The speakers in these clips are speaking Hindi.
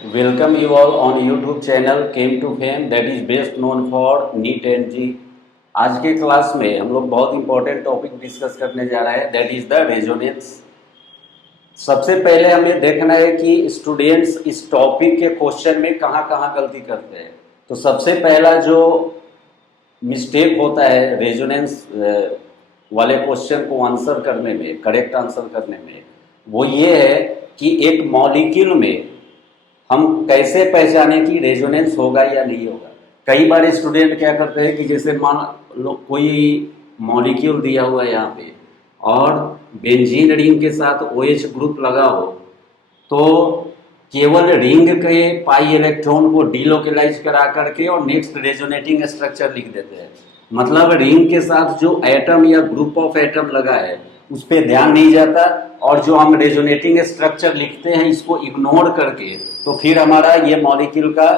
Welcome you all on YouTube channel Came to Fame that is best known for NEET and जी। आज के क्लास में हम लोग बहुत इंपॉर्टेंट टॉपिक डिस्कस करने जा रहे हैं दैट इज द रेजोनेंस। सबसे पहले हमें देखना है कि स्टूडेंट्स इस टॉपिक के क्वेश्चन में कहाँ कहाँ गलती करते हैं। तो सबसे पहला जो मिस्टेक होता है रेजोनेंस वाले क्वेश्चन को आंसर करने में, करेक्ट आंसर करने में, वो ये है कि एक मॉलिक्यूल में हम कैसे पहचाने कि रेजोनेंस होगा या नहीं होगा। कई बार स्टूडेंट क्या करते हैं कि जैसे मान लो कोई मॉलिक्यूल दिया हुआ है यहाँ पे और बेंजीन रिंग के साथ OH ग्रुप लगा हो तो केवल रिंग के पाई इलेक्ट्रॉन को डीलोकेलाइज करा करके और नेक्स्ट रेजोनेटिंग स्ट्रक्चर लिख देते हैं। मतलब रिंग के साथ जो एटम या ग्रुप ऑफ एटम लगा है उस पर ध्यान नहीं जाता और जो हम रेजोनेटिंग स्ट्रक्चर लिखते हैं इसको इग्नोर करके तो फिर हमारा ये मॉलिक्यूल का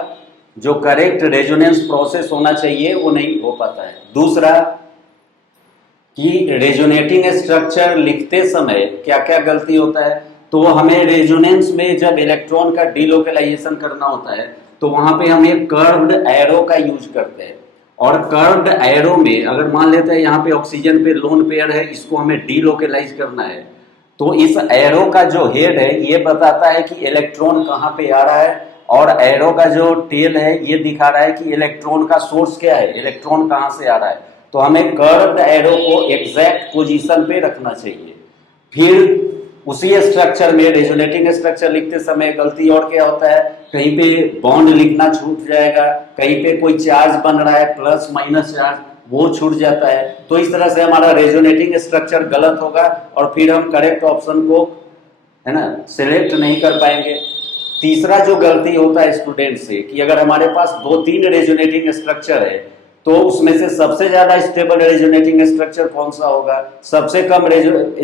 जो करेक्ट रेजोनेंस प्रोसेस होना चाहिए वो नहीं हो पाता है। दूसरा कि रेजोनेटिंग स्ट्रक्चर लिखते समय क्या क्या गलती होता है, तो हमें रेजोनेंस में जब इलेक्ट्रॉन का डीलोकेलाइजेशन करना होता है तो वहां पे हम एक कर्व्ड एरो का यूज करते हैं और कर्व्ड एरो में अगर मान लेते हैं यहाँ पे ऑक्सीजन पे लोन पेयर है, इसको हमें डीलोकेलाइज करना है तो इस एरो का जो हेड है ये बताता है कि इलेक्ट्रॉन कहाँ पे आ रहा है और एरो का जो टेल है ये दिखा रहा है कि इलेक्ट्रॉन का सोर्स क्या है, इलेक्ट्रॉन कहाँ से आ रहा है। तो हमें कर्व्ड एरो को एग्जैक्ट पोजीशन पे रखना चाहिए। फिर उसी स्ट्रक्चर में रेजोनेटिंग स्ट्रक्चर लिखते समय गलती और क्या होता है, कहीं पे बॉन्ड लिखना छूट जाएगा, कहीं पे कोई चार्ज बन रहा है प्लस माइनस चार्ज वो छूट जाता है। तो इस तरह से हमारा रेजोनेटिंग स्ट्रक्चर गलत होगा और फिर हम करेक्ट ऑप्शन को है ना सिलेक्ट नहीं कर पाएंगे। तीसरा जो गलती होता है स्टूडेंट से कि अगर हमारे पास 2-3 रेजोनेटिंग स्ट्रक्चर है तो उसमें से सबसे ज्यादा स्टेबल रेजोनेटिंग स्ट्रक्चर कौन सा होगा, सबसे कम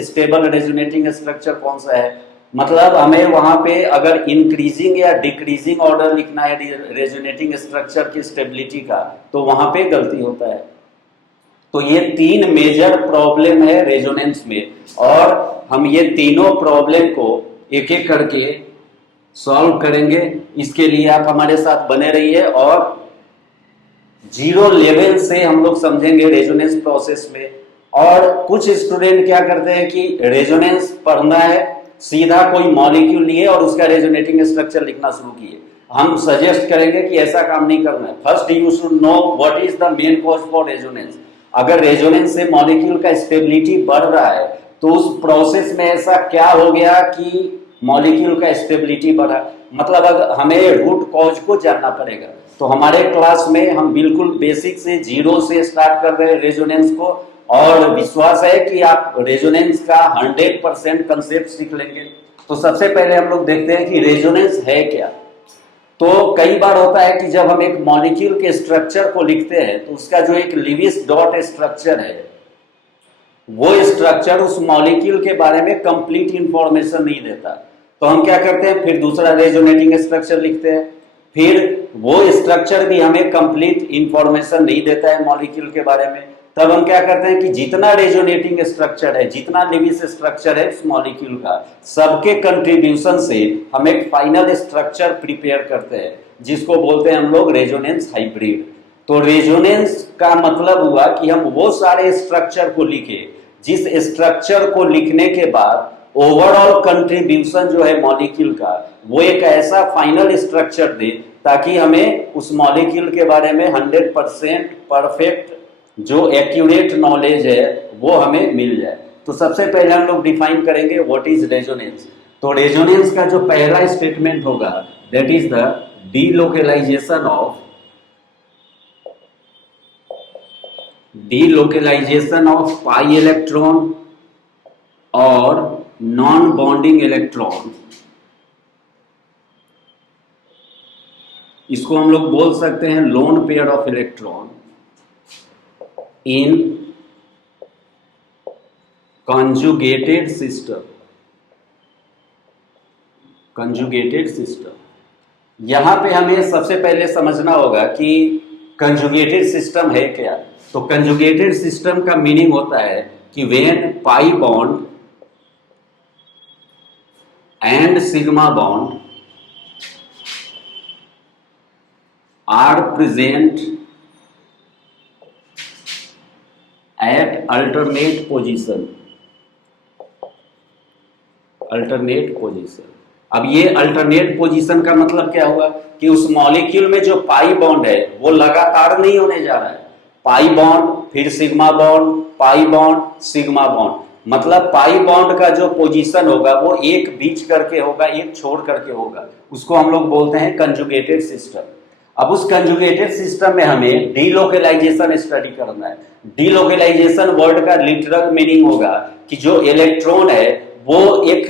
स्टेबल रेजोनेटिंग स्ट्रक्चर कौन सा है। मतलब हमें वहां पे अगर इंक्रीजिंग या डिक्रीजिंग ऑर्डर लिखना है रेजोनेटिंग स्ट्रक्चर की स्टेबिलिटी का तो वहां पे गलती होता है। तो ये 3 मेजर प्रॉब्लम है रेजोनेंस में और हम ये तीनों प्रॉब्लम को एक एक करके सॉल्व करेंगे। इसके लिए आप हमारे साथ बने रहिए और 0 लेवल से हम लोग समझेंगे रेजोनेंस प्रोसेस में। और कुछ स्टूडेंट क्या करते हैं कि रेजोनेंस पढ़ना है, सीधा कोई मॉलिक्यूल लिए और उसका रेजोनेटिंग स्ट्रक्चर लिखना शुरू किए। हम सजेस्ट करेंगे कि ऐसा काम नहीं करना है। First you should know what is the main cause for resonance. अगर रेजोनेंस से मॉलिक्यूल का स्टेबिलिटी बढ़ रहा है तो उस प्रोसेस में ऐसा क्या हो गया कि मॉलिक्यूल का स्टेबिलिटी बढ़ा, मतलब अगर हमें रूट कॉज को जानना पड़ेगा। तो हमारे क्लास में हम बिल्कुल बेसिक से 0 से स्टार्ट कर रहे हैं रेजोनेंस को और विश्वास है कि आप रेजोनेंस का 100% कंसेप्ट सीख लेंगे। तो सबसे पहले हम लोग देखते हैं कि रेजोनेंस है क्या। तो कई बार होता है कि जब हम एक मॉलिक्यूल के स्ट्रक्चर को लिखते हैं तो उसका जो एक लिविस डॉट स्ट्रक्चर है वो स्ट्रक्चर उस मॉलिक्यूल के बारे में कंप्लीट इंफॉर्मेशन नहीं देता। तो हम क्या करते हैं, फिर दूसरा रेजोनेटिंग स्ट्रक्चर लिखते हैं, फिर वो स्ट्रक्चर भी हमें कंप्लीट इंफॉर्मेशन नहीं देता है मॉलिक्यूल के बारे में। तब हम क्या करते हैं कि जितना रेजोनेटिंग स्ट्रक्चर है, जितना लिविस स्ट्रक्चर है उस मॉलिक्यूल का, सबके कंट्रीब्यूशन से हम एक फाइनल स्ट्रक्चर प्रिपेयर करते हैं जिसको बोलते हैं हम लोग रेजोनेंस हाइब्रिड। तो रेजोनेंस का मतलब हुआ कि हम वो सारे स्ट्रक्चर को लिखे जिस स्ट्रक्चर को लिखने के बाद ओवरऑल कंट्रीब्यूशन जो है मॉलिक्यूल का वो एक ऐसा फाइनल स्ट्रक्चर दे ताकि हमें उस मॉलिक्यूल के बारे में 100% परफेक्ट जो एक्यूरेट नॉलेज है वो हमें मिल जाए। तो सबसे पहले हम लोग डिफाइन करेंगे व्हाट इज रेजोनेंस। तो रेजोनेंस का जो पहला स्टेटमेंट होगा that is the delocalisation of pi electron और नॉन बॉन्डिंग इलेक्ट्रॉन। इसको हम लोग बोल सकते हैं lone pair of electron in conjugated system. यहां पे हमें सबसे पहले समझना होगा कि कंजुगेटेड सिस्टम है क्या। तो कंजुगेटेड सिस्टम का मीनिंग होता है कि when pi bond and sigma bond are present at alternate position. Alternate position, अब ये अल्टरनेट पोजीशन का मतलब क्या हुआ कि उस मॉलिक्यूल में जो पाई बॉन्ड है वो लगातार नहीं होने जा रहा है। पाई बॉन्ड फिर sigma bond, pi bond sigma bond, मतलब पाई बॉन्ड का जो पोजीशन होगा वो एक बीच करके होगा, एक छोड़ करके होगा, उसको हम लोग बोलते हैं कंजुगेटेड सिस्टम। अब उस कंजुगेटेड सिस्टम में हमें डीलोकेलाइजेशन स्टडी करना है। डीलोकेलाइजेशन वर्ड का लिटरल मीनिंग होगा कि जो इलेक्ट्रॉन है वो एक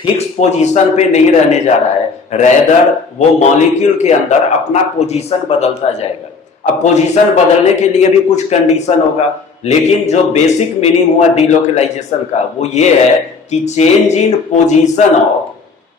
फिक्स पोजीशन पे नहीं रहने जा रहा है, रेदर वो मॉलिक्यूल के अंदर अपना पोजीशन बदलता जाएगा। अब पोजीशन बदलने के लिए भी कुछ कंडीशन होगा, लेकिन जो बेसिक मीनिंग हुआ डीलोकेलाइजेशन का वो ये है कि change in position of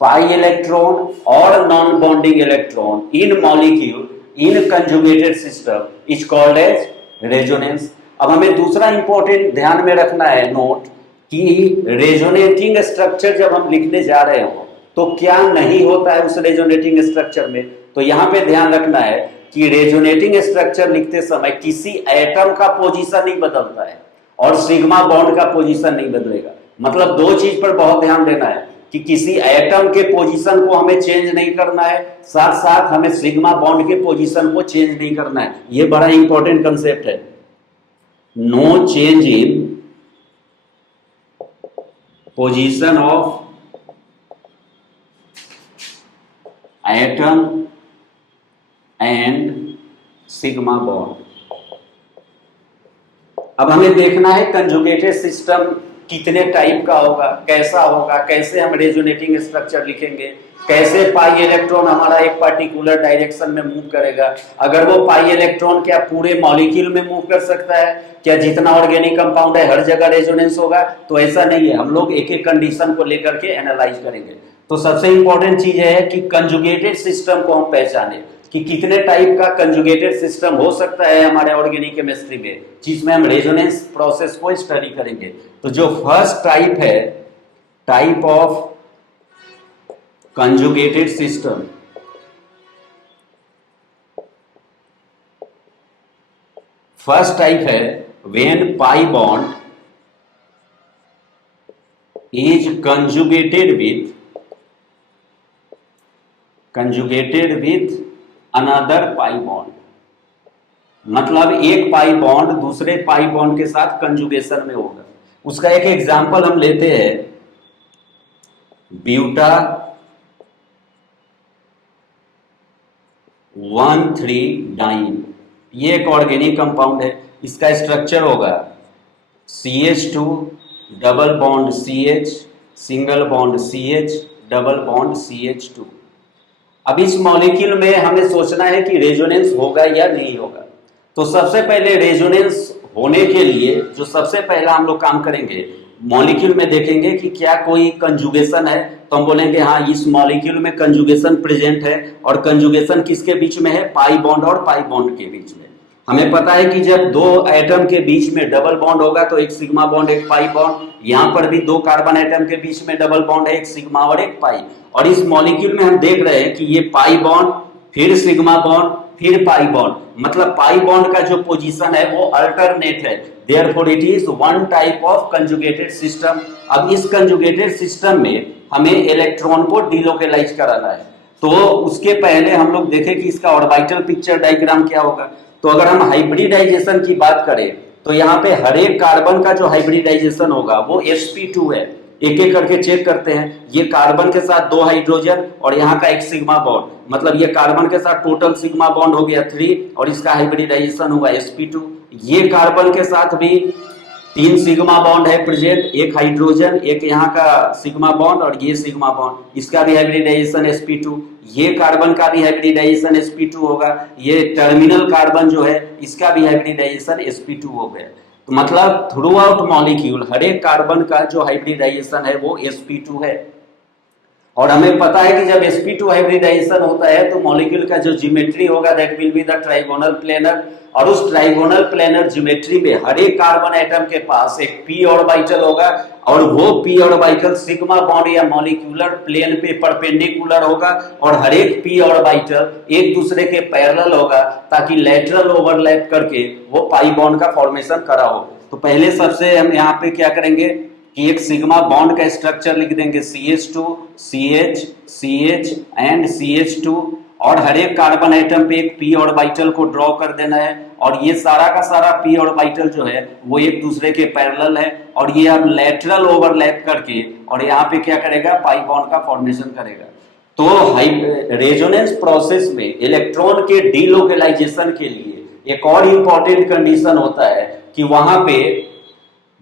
pi electron और non bonding electron in molecule in conjugated system is called as resonance. अब हमें दूसरा इंपॉर्टेंट ध्यान में रखना है नोट कि रेजोनेटिंग स्ट्रक्चर जब हम लिखने जा रहे हो तो क्या नहीं होता है उस रेजोनेटिंग स्ट्रक्चर में। तो यहां पे ध्यान रखना है कि रेजोनेटिंग स्ट्रक्चर लिखते समय किसी एटम का पोजीशन नहीं बदलता है और सिग्मा बॉन्ड का पोजीशन नहीं बदलेगा। मतलब दो चीज पर बहुत ध्यान देना है कि किसी एटम के पोजीशन को हमें चेंज नहीं करना है, साथ साथ हमें सिग्मा बॉन्ड के पोजीशन को चेंज नहीं करना है। यह बड़ा इंपॉर्टेंट कंसेप्ट है। No change in position of atom and sigma bond. अब हमें देखना है कंजुगेटेड सिस्टम कितने टाइप का होगा, कैसा होगा, कैसे हम रेजोनेटिंग स्ट्रक्चर लिखेंगे, कैसे पाई इलेक्ट्रॉन हमारा एक पर्टिकुलर डायरेक्शन में मूव करेगा। अगर वो पाई इलेक्ट्रॉन क्या पूरे मॉलिक्यूल में मूव कर सकता है, क्या जितना ऑर्गेनिक कंपाउंड है हर जगह रेजोनेंस होगा, तो ऐसा नहीं है। हम लोग एक एक कंडीशन को लेकर के एनालाइज करेंगे। तो सबसे इंपॉर्टेंट चीज है कि कंजुगेटेड सिस्टम को हम पहचाने कि कितने टाइप का कंजुगेटेड सिस्टम हो सकता है हमारे ऑर्गेनिक केमिस्ट्री में, जिसमें हम रेजोनेंस प्रोसेस को स्टडी करेंगे। तो जो फर्स्ट टाइप है, type of conjugated system, first type है when pi bond is conjugated with another pi bond. मतलब एक पाई बॉन्ड दूसरे पाई बॉन्ड के साथ कंजुगेशन में होगा। उसका एक एग्जांपल हम लेते हैं, ब्यूटा 1,3 डाइन। ये एक ऑर्गेनिक कंपाउंड है। इसका स्ट्रक्चर होगा CH2 double bond CH, single bond CH, double bond CH2। अब इस मॉलिक्यूल में हमें सोचना है कि रेजोनेंस होगा या नहीं होगा। तो सबसे पहले रेजोनेंस होने के लिए जो सबसे पहला हम लोग काम करेंगे, मॉलिक्यूल में देखेंगे कि क्या कोई कंजुगेशन है। तो हम बोलेंगे हाँ, इस मॉलिक्यूल में कंजुगेशन प्रेजेंट है। और कंजुगेशन किसके बीच में है? पाई बॉन्ड और पाई बॉन्ड के बीच में। हमें पता है कि जब दो एटम के बीच में डबल बॉन्ड होगा तो एक सिग्मा बॉन्ड एक पाई बॉन्ड। यहां पर भी दो कार्बन एटम के बीच में डबल बॉन्ड है, एक सिग्मा और एक पाई। और इस मॉलिक्यूल में हम देख रहे हैं कि ये पाई बॉन्ड फिर सिग्मा बॉन्ड फिर पाई बॉन्ड, मतलब पाई बॉन्ड का जो पोजीशन है वो अल्टरनेट है। Therefore it is one type of conjugated system. अब इस कंजुगेटेड सिस्टम में हमें इलेक्ट्रॉन को डिलोकेलाइज कराना है। तो उसके पहले हम लोग देखें कि इसका ऑर्बिटल पिक्चर डायग्राम क्या होगा। तो अगर हम हाइब्रिडाइजेशन की बात करें तो यहाँ पे हर एक कार्बन का जो हाइब्रिडाइजेशन होगा वो sp2 है। एक एक करके चेक करते हैं। ये कार्बन के साथ 2 हाइड्रोजन और यहाँ का एक सिग्मा बॉन्ड, मतलब ये कार्बन के साथ टोटल सिग्मा बॉन्ड हो गया 3 और इसका हाइब्रिडाइजेशन हुआ sp2। ये कार्बन के साथ भी 3 सिग्मा बॉन्ड है प्रेजेंट, एक हाइड्रोजन, एक यहाँ का सिग्मा बॉन्ड और ये सिग्मा बॉन्ड, इसका भी हाइब्रिडाइजेशन sp2। ये कार्बन का भी हाइब्रिडाइजेशन sp2 होगा। ये टर्मिनल कार्बन जो है इसका भी हाइब्रिडाइजेशन sp2 हो गया। तो मतलब थ्रू आउट मॉलिक्यूल हर एक कार्बन का जो हाइब्रिडाइजेशन है वो sp2 है। और हमें पता है कि जब sp2 हाइब्रिडाइजेशन होता है तो मॉलिक्यूल का जो ज्योमेट्री होगा that will be the trigonal planar, और उस ट्राइगोनल प्लेनर ज्योमेट्री में हर एक कार्बन एटम के पास एक p ऑर्बिटल होगा, और वो p ऑर्बिटल सिग्मा बॉन्ड या मॉलिक्यूलर प्लेन पे परपेंडिकुलर होगा, और हर एक p ऑर्बिटल एक दूसरे के पैरेलल होगा ताकि लेटरल ओवरलैप करके वो पाई बॉन्ड का फॉर्मेशन करा हो। तो पहले सबसे हम यहाँ पे क्या करेंगे कि एक सिग्मा बॉन्ड का स्ट्रक्चर लिख देंगे CH2 CH CH and CH2, और हर एक कार्बन एटम पे एक p ऑर्बिटल को ड्रॉ कर देना है, और ये सारा का सारा p ऑर्बिटल जो है वो एक दूसरे के पैरेलल है, और ये अब लेटरल ओवरलैप करके और यहाँ पे क्या करेगा पाई बॉन्ड का फॉर्मेशन करेगा। तो रेजोनेंस प्रोसेस में इलेक्ट्रॉन के डीलोकलाइजेशन के लिए एक और इंपॉर्टेंट कंडीशन होता है कि वहां पे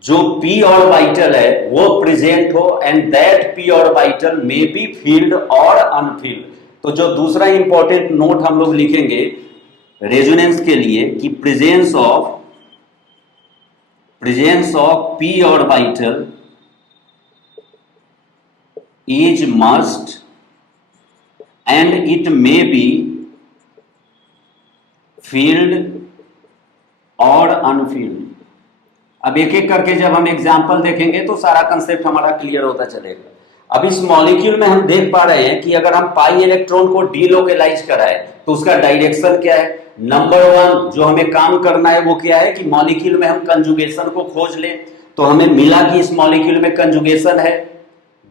जो p ऑर्बिटल है वो प्रेजेंट हो and that p orbital may be field और अनफील्ड। तो जो दूसरा इंपॉर्टेंट नोट हम लोग लिखेंगे रेजोनेंस के लिए कि presence of p orbital is must and it may be field और अनफील्ड। अब एक एक करके जब हम एग्जाम्पल देखेंगे तो सारा कंसेप्ट हमारा क्लियर होता चलेगा। अब इस मॉलिक्यूल में हम देख पा रहे हैं कि अगर हम पाई इलेक्ट्रॉन को डीलोकलाइज कराए तो उसका डायरेक्शन क्या है। नंबर वन जो हमें काम करना है वो क्या है कि मॉलिक्यूल में हम कंजुगेशन को खोज लें, तो हमें मिला कि इस मॉलिक्यूल में कंजुगेशन है।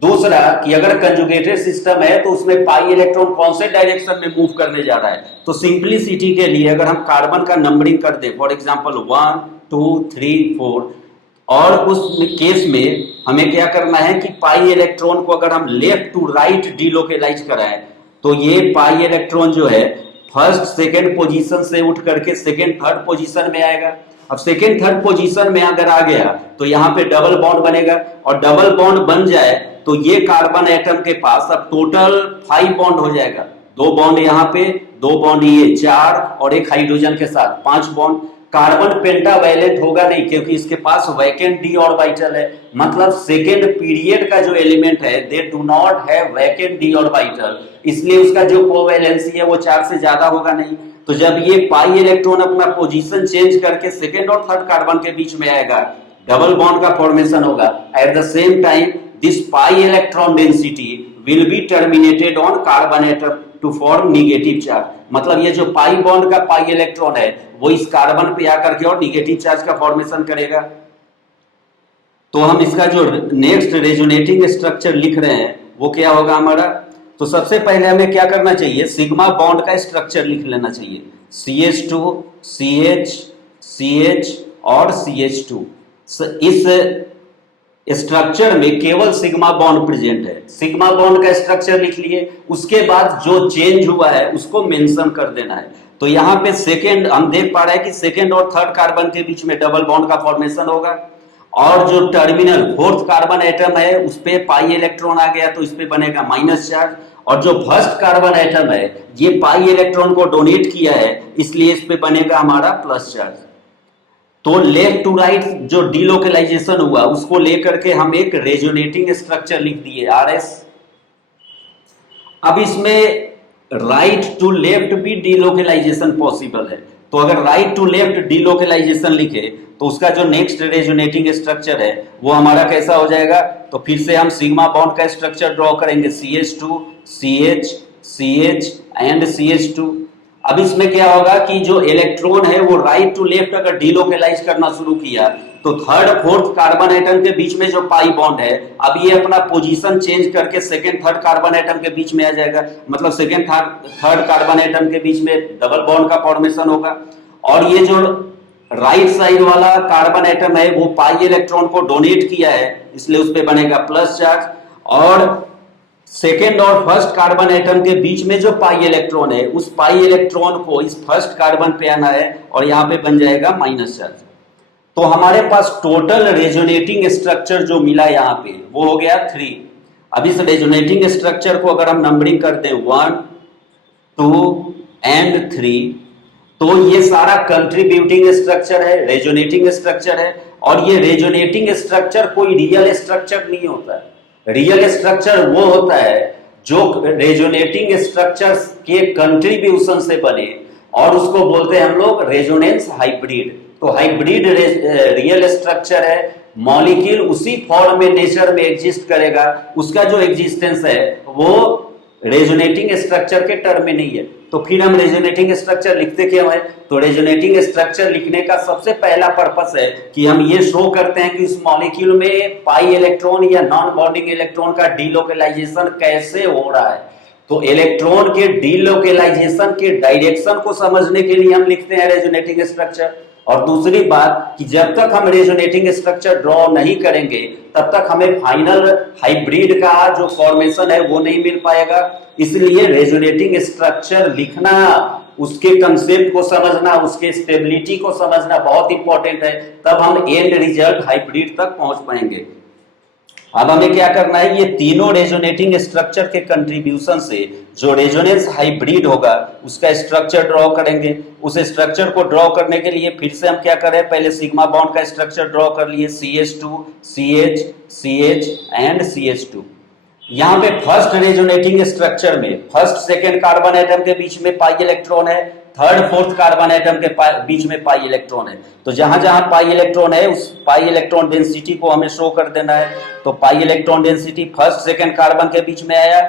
दूसरा कि अगर कंजुगेटेड सिस्टम है तो उसमें पाई इलेक्ट्रॉन कौन से डायरेक्शन में मूव करने जा रहा है। तो सिंप्लिसिटी के लिए अगर हम कार्बन का नंबरिंग कर दें फॉर एग्जांपल 1 2 3 4, और उस केस में हमें क्या करना है कि पाई इलेक्ट्रॉन को अगर हम लेफ्ट टू राइट डीलोकलाइज कराएं तो ये पाई इलेक्ट्रॉन जो है फर्स्ट सेकंड पोजीशन से उठ करके सेकंड थर्ड पोजीशन में आएगा। अब सेकंड थर्ड पोजीशन में अगर आ गया तो यहाँ पे डबल बॉन्ड बनेगा, और डबल बॉन्ड बन जाए तो ये कार्बन एटम के पास अब टोटल 5 बॉन्ड हो जाएगा। 2 बॉन्ड यहाँ पे, 2 बॉन्ड ये, 4 और एक हाइड्रोजन के साथ 5 बॉन्ड। कार्बन पेंटावैलेंट होगा नहीं क्योंकि इसके पास वैकेंट डी ऑर्बिटल है, मतलब सेकेंड पीरियड का जो एलिमेंट है they do not have vacant D orbital, इसलिए उसका जो कोवैलेंसी है वो 4 से ज्यादा होगा नहीं। तो जब ये पाई इलेक्ट्रॉन अपना पोजीशन चेंज करके सेकेंड और थर्ड कार्बन के बीच में आएगा डबल बॉन्ड का फॉर्मेशन होगा। At the same time this pi electron density will be terminated on carbon atom to form negative charge, मतलब ये जो पाई बॉन्ड का पाई इलेक्ट्रॉन है वो इस कार्बन पे आकर के और निगेटिव चार्ज का फॉर्मेशन करेगा। तो हम इसका जो नेक्स्ट रेजोनेटिंग स्ट्रक्चर लिख रहे हैं वो क्या होगा हमारा। तो सबसे पहले हमें क्या करना चाहिए, सिग्मा बॉन्ड का स्ट्रक्चर लिख लेना चाहिए, CH2 CH CH और CH2। इस स्ट्रक्चर में केवल सिग्मा बॉन्ड प्रेजेंट है। सिग्मा बॉन्ड का स्ट्रक्चर लिख लिए, उसके बाद जो चेंज हुआ है उसको मेंशन कर देना है। तो यहाँ पे सेकेंड हम देख पा रहे हैं कि सेकेंड और थर्ड कार्बन के बीच में डबल बॉन्ड का फॉर्मेशन होगा, और जो टर्मिनल फोर्थ कार्बन एटम है उस पे पाई इलेक्ट्रॉन आ गया तो इस पे बनेगा माइनस चार्ज, और जो फर्स्ट कार्बन एटम है ये पाई इलेक्ट्रॉन को डोनेट किया है इसलिए इस पे बनेगा हमारा प्लस चार्ज। तो लेफ्ट टू राइट जो डीलोकलाइजेशन हुआ उसको लेकर के हम एक रेजोनेटिंग स्ट्रक्चर लिख दिए RS। अब इसमें राइट टू लेफ्ट भी डीलोकलाइजेशन पॉसिबल है, तो अगर राइट टू लेफ्ट डीलोकलाइजेशन लिखे तो उसका जो नेक्स्ट रेजोनेटिंग स्ट्रक्चर है वो हमारा कैसा हो जाएगा। तो फिर से हम सिग्मा बॉन्ड का स्ट्रक्चर ड्रॉ करेंगे, CH2 CH CH and CH2। अब इसमें क्या होगा कि जो इलेक्ट्रॉन है वो राइट टू लेफ्ट अगर डीलोकलाइज करना शुरू किया तो थर्ड फोर्थ कार्बन एटम के बीच में जो पाई बॉन्ड है अब ये अपना पोजीशन चेंज करके सेकेंड थर्ड कार्बन एटम के बीच में आ जाएगा, मतलब सेकेंड थर्ड कार्बन एटम के बीच में डबल बॉन्ड का फॉर्मेशन होगा। और ये जो राइट साइड वाला कार्बन एटम है वो पाई इलेक्ट्रॉन को डोनेट किया है इसलिए उस पर बनेगा प्लस चार्ज, और सेकेंड और फर्स्ट कार्बन एटम के बीच में जो पाई इलेक्ट्रॉन है उस पाई इलेक्ट्रॉन को इस फर्स्ट कार्बन पे आना है और यहां पे बन जाएगा माइनस चार्ज। तो हमारे पास टोटल रेजोनेटिंग स्ट्रक्चर जो मिला यहाँ पे वो हो गया 3। अब इस रेजोनेटिंग स्ट्रक्चर को अगर हम नंबरिंग कर दें 1 2 एंड 3 तो ये सारा कंट्रीब्यूटिंग स्ट्रक्चर है, रेजोनेटिंग स्ट्रक्चर है। और ये रेजोनेटिंग स्ट्रक्चर कोई रियल स्ट्रक्चर नहीं होता है। रियल स्ट्रक्चर वो होता है जो रेजोनेटिंग स्ट्रक्चर्स के कंट्रीब्यूशन से बने, और उसको बोलते हैं हम लोग रेजोनेंस हाइब्रिड। तो हाइब्रिड रियल स्ट्रक्चर है, मॉलिक्यूल उसी फॉर्म में नेचर में एग्जिस्ट करेगा, उसका जो एग्जिस्टेंस है वो रेजोनेटिंग स्ट्रक्चर के टर्म में नहीं है। तो फिर हम रेजोनेटिंग स्ट्रक्चर लिखते क्यों है? तो रेजोनेटिंग स्ट्रक्चर लिखने का सबसे पहला पर्पस है कि हम ये शो करते हैं कि इस मॉलिक्यूल में पाई इलेक्ट्रॉन या नॉन बॉन्डिंग इलेक्ट्रॉन का डीलोकेलाइजेशन कैसे हो रहा है। तो इलेक्ट्रॉन के डीलोकेलाइजेशन के डायरेक्शन को समझने के लिए हम लिखते हैं रेजोनेटिंग स्ट्रक्चर। और दूसरी बात कि जब तक हम रेजोनेटिंग स्ट्रक्चर ड्रॉ नहीं करेंगे तब तक हमें फाइनल हाइब्रिड का जो फॉर्मेशन है वो नहीं मिल पाएगा। इसलिए रेजोनेटिंग स्ट्रक्चर लिखना, उसके कंसेप्ट को समझना, उसके स्टेबिलिटी को समझना बहुत इंपॉर्टेंट है, तब हम एंड रिजल्ट हाइब्रिड तक पहुंच पाएंगे। अब हमें क्या करना है, ये तीनों रेजोनेटिंग स्ट्रक्चर के कंट्रीब्यूशन से जो रेजोनेंस हाइब्रिड होगा उसका स्ट्रक्चर ड्रॉ करेंगे। उस स्ट्रक्चर को ड्रॉ करने के लिए फिर से हम क्या करें, पहले सिग्मा बॉन्ड का स्ट्रक्चर ड्रॉ कर लिए, CH2 CH CH and CH2। यहां पे फर्स्ट रेजोनेटिंग स्ट्रक्चर में फर्स्ट सेकेंड कार्बन एटम के बीच में पाई इलेक्ट्रॉन है, थर्ड फोर्थ कार्बन एटम के बीच में पाई इलेक्ट्रॉन है। तो जहां जहां पाई इलेक्ट्रॉन है उस पाई इलेक्ट्रॉन डेंसिटी को हमें शो कर देना है। तो पाई electron density first second carbon के बीच में आया,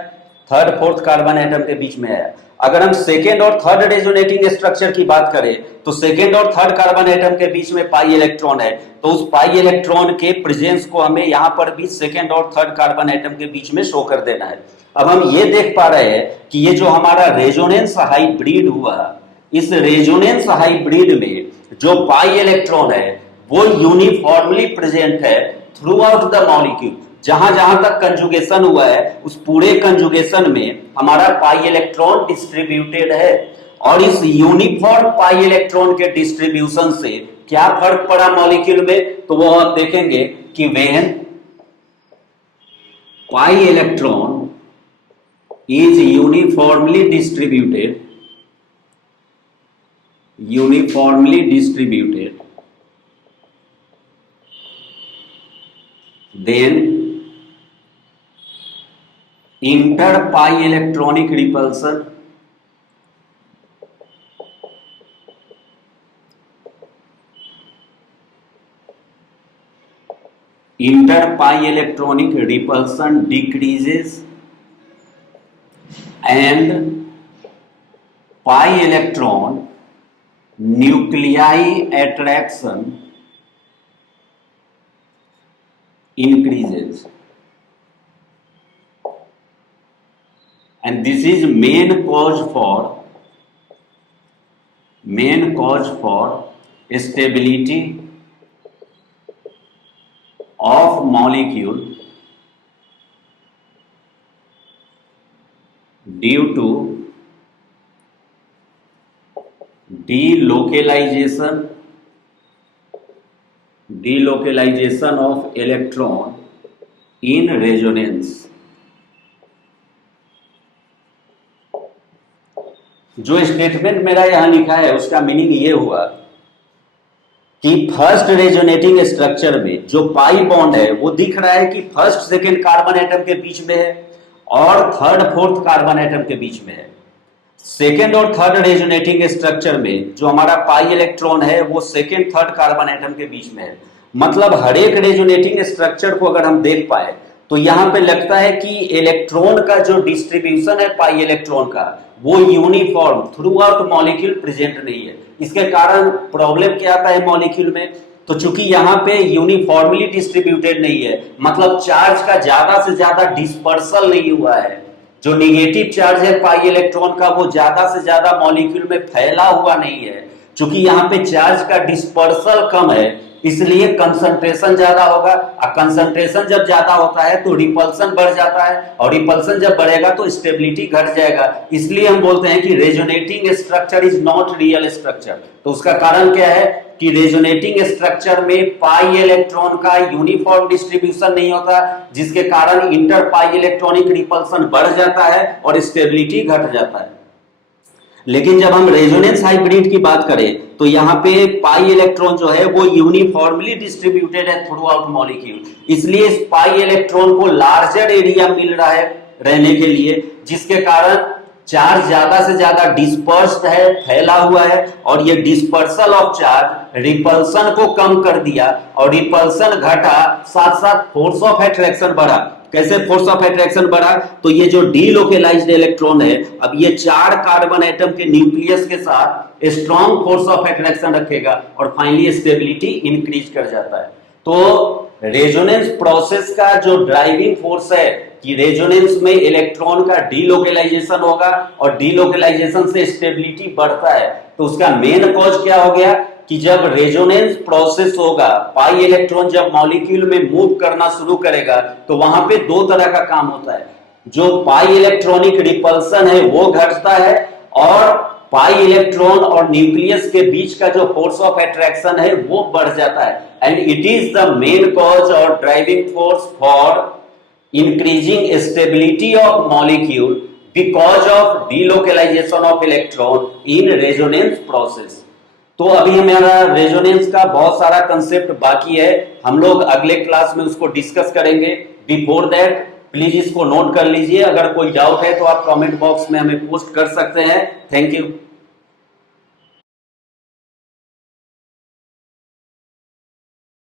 थर्ड फोर्थ कार्बन एटम के बीच में आया। अगर हम सेकेंड और थर्ड रेजोनेटिंग स्ट्रक्चर की बात करें तो सेकेंड और थर्ड कार्बन एटम के बीच में पाई इलेक्ट्रॉन है, तो उस पाई इलेक्ट्रॉन के प्रेजेंस को हमें यहां पर भी सेकेंड और थर्ड कार्बन एटम के बीच में शो कर देना है। अब हम ये देख पा रहे हैं कि ये जो हमारा रेजोनेंस हाइब्रिड हुआ, इस रेजोनेंस हाइब्रिड में जो पाई इलेक्ट्रॉन है वो यूनिफॉर्मली प्रेजेंट है थ्रू आउट द मॉलिक्यूल। जहां जहां तक कंजुगेशन हुआ है उस पूरे कंजुगेशन में हमारा पाई इलेक्ट्रॉन डिस्ट्रीब्यूटेड है। और इस यूनिफॉर्म पाई इलेक्ट्रॉन के डिस्ट्रीब्यूशन से क्या फर्क पड़ा मॉलिक्यूल में, तो वो आप देखेंगे कि when pi electron is uniformly distributed, then inter-pi electronic repulsion decreases and pi electron nuclei attraction increases, and this is main cause for stability of molecule due to delocalization of electron in resonance। जो स्टेटमेंट मेरा यहां लिखा है उसका मीनिंग ये हुआ कि फर्स्ट रेजोनेटिंग स्ट्रक्चर में जो पाई बॉन्ड है वो दिख रहा है कि फर्स्ट सेकेंड कार्बन एटम के बीच में है और थर्ड फोर्थ कार्बन एटम के बीच में है। सेकेंड और थर्ड रेजोनेटिंग स्ट्रक्चर में जो हमारा पाई इलेक्ट्रॉन है वो सेकेंड थर्ड कार्बन एटम के बीच में है। मतलब हर एक रेजोनेटिंग स्ट्रक्चर को अगर हम देख पाए तो यहां पे लगता है कि इलेक्ट्रॉन का जो डिस्ट्रीब्यूशन है पाई इलेक्ट्रॉन का वो uniform through out molecule present नहीं है। इसके कारण प्रॉब्लम क्या आता है मॉलिक्यूल में, तो चूंकि यहां पे यूनिफॉर्मली डिस्ट्रीब्यूटेड नहीं है, मतलब चार्ज का ज्यादा से ज्यादा डिस्पर्सल नहीं हुआ है। जो निगेटिव चार्ज है पाई इलेक्ट्रॉन का वो ज्यादा से ज्यादा मॉलिक्यूल में फैला हुआ नहीं है। चूंकि यहां पे चार्ज का डिस्पर्सल कम है इसलिए कंसंट्रेशन ज्यादा होगा, और कंसंट्रेशन जब ज्यादा होता है तो रिपल्सन बढ़ जाता है, और रिपल्सन जब बढ़ेगा तो स्टेबिलिटी घट जाएगा। इसलिए हम बोलते हैं कि resonating structure is not real structure. तो उसका कारण क्या है कि रेजोनेटिंग स्ट्रक्चर में पाई इलेक्ट्रॉन का यूनिफॉर्म डिस्ट्रीब्यूशन नहीं होता, जिसके कारण इंटर पाई इलेक्ट्रॉनिक रिपल्सन बढ़ जाता है और स्टेबिलिटी घट जाता है। लेकिन जब हम रेजोनेंस हाइब्रिड की बात करें तो यहाँ पे पाई इलेक्ट्रॉन जो है वो यूनिफॉर्मली डिस्ट्रीब्यूटेड है थ्रू आउट मॉलिक्यूल, इसलिए इस पाई इलेक्ट्रॉन को लार्जर एरिया मिल रहा है रहने के लिए, जिसके कारण चार्ज ज्यादा से ज्यादा डिस्पर्स्ड है, फैला हुआ है, और ये डिस्पर्सल ऑफ चार्ज रिपल्सन को कम कर दिया, और रिपल्सन घटा, साथ साथ फोर्स ऑफ अट्रैक्शन बढ़ा। कैसे फोर्स ऑफ अट्रैक्शन बढ़ा? तो ये जो डीलोकेलाइज्ड इलेक्ट्रॉन है, अब ये 4 कार्बन एटम के न्यूक्लियस के साथ स्ट्रॉन्ग फोर्स ऑफ अट्रैक्शन रखेगा और फाइनली स्टेबिलिटी इंक्रीज कर जाता है। तो रेजोनेंस प्रोसेस का जो ड्राइविंग फोर्स है कि रेजोनेंस में इलेक्ट्रॉन का डीलोकेलाइजेशन होगा और डीलोकेलाइजेशन से स्टेबिलिटी बढ़ता है, तो उसका मेन कॉज क्या हो गया कि जब रेजोनेंस प्रोसेस होगा, पाई इलेक्ट्रॉन जब मॉलिक्यूल में मूव करना शुरू करेगा तो वहां पे 2 तरह का काम होता है। जो पाई इलेक्ट्रॉनिक रिपल्सन है वो घटता है, और पाई इलेक्ट्रॉन और न्यूक्लियस के बीच का जो फोर्स ऑफ अट्रैक्शन है वो बढ़ जाता है, and it is the main cause और driving force for increasing stability of molecule because of delocalization of electron in resonance process। तो अभी हमारा रेजोनेंस का बहुत सारा कंसेप्ट बाकी है, हम लोग अगले क्लास में उसको डिस्कस करेंगे। बिफोर दैट प्लीज इसको नोट कर लीजिए, अगर कोई डाउट है तो आप कमेंट बॉक्स में हमें पोस्ट कर सकते हैं। Thank you.